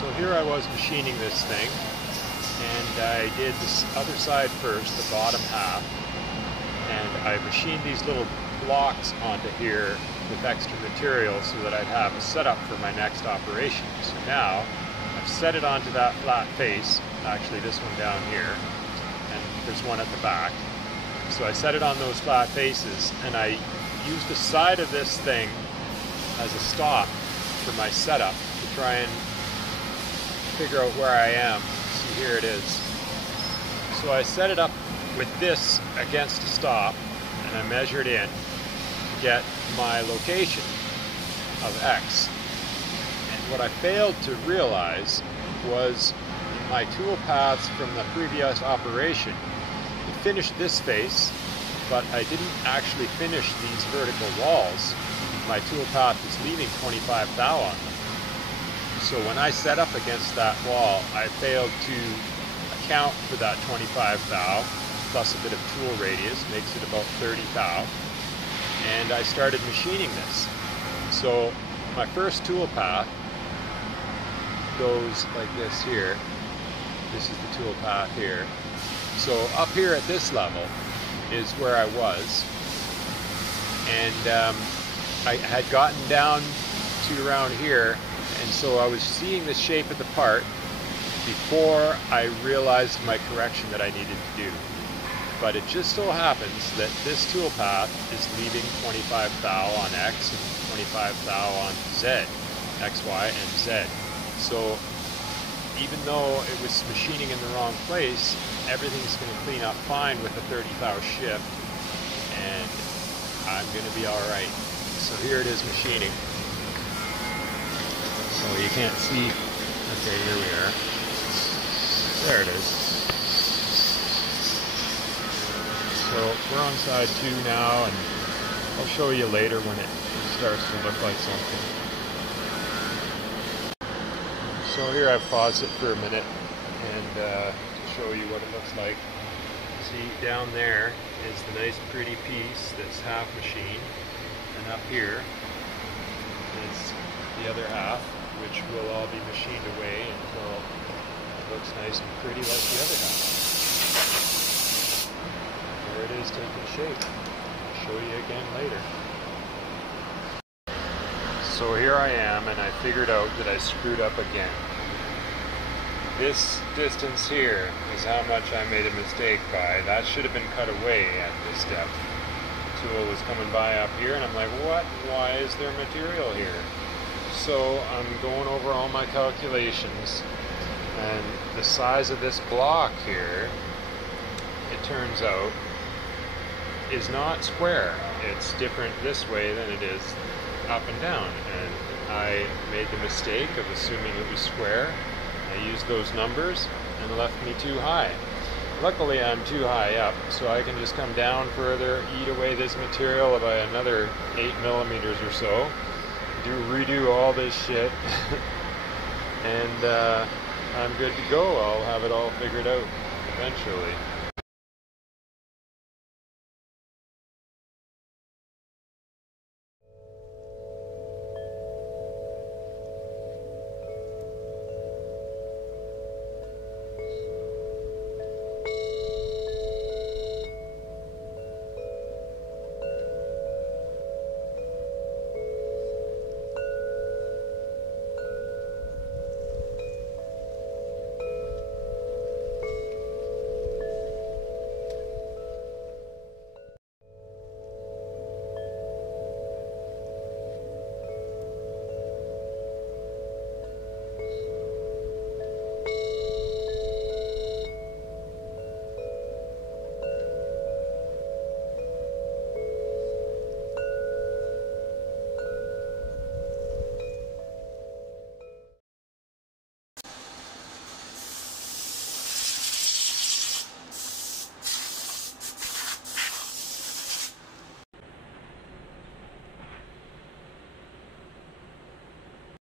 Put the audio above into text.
So here I was machining this thing, and I did this other side first, the bottom half, and I machined these little blocks onto here with extra material so that I'd have a setup for my next operation. So now I've set it onto that flat face, actually this one down here, and there's one at the back. So I set it on those flat faces, and I used the side of this thing as a stop for my setup to try and figure out where I am. See, here it is. So I set it up with this against a stop, and I measured in to get my location of X. And what I failed to realize was my tool paths from the previous operation. It finished this face, but I didn't actually finish these vertical walls. My tool path is leaving 25 thou on them. So when I set up against that wall, I failed to account for that 25 thou, plus a bit of tool radius, makes it about 30 thou. And I started machining this. So my first tool path goes like this here. This is the tool path here. So up here at this level is where I was. And I had gotten down to around here, and so I was seeing the shape of the part before I realized my correction that I needed to do. But it just so happens that this tool path is leaving 25 thou on X and 25 thou on Z, X, Y, and Z. So even though it was machining in the wrong place, everything's going to clean up fine with a 30 thou shift, and I'm going to be alright. So here it is machining. So you can't see. Okay, here we are. There it is. So we're on side 2 now, and I'll show you later when it starts to look like something. So here I've paused it for a minute and to show you what it looks like. See, down there is the nice pretty piece that's half machined, and up here is the other half, which will all be machined away until it looks nice and pretty like the other half. There it is taking shape. I'll show you again later. So here I am, and I figured out that I screwed up again. This distance here is how much I made a mistake by. That should have been cut away at this depth. The tool was coming by up here, and I'm like, what? Why is there material here? So I'm going over all my calculations, and the size of this block here, it turns out, is not square. It's different this way than it is up and down, and I made the mistake of assuming it was square. I used those numbers and left me too high. Luckily I'm too high up, so I can just come down further, eat away this material by another 8 millimeters or so, redo all this shit, and I'm good to go. I'll have it all figured out eventually.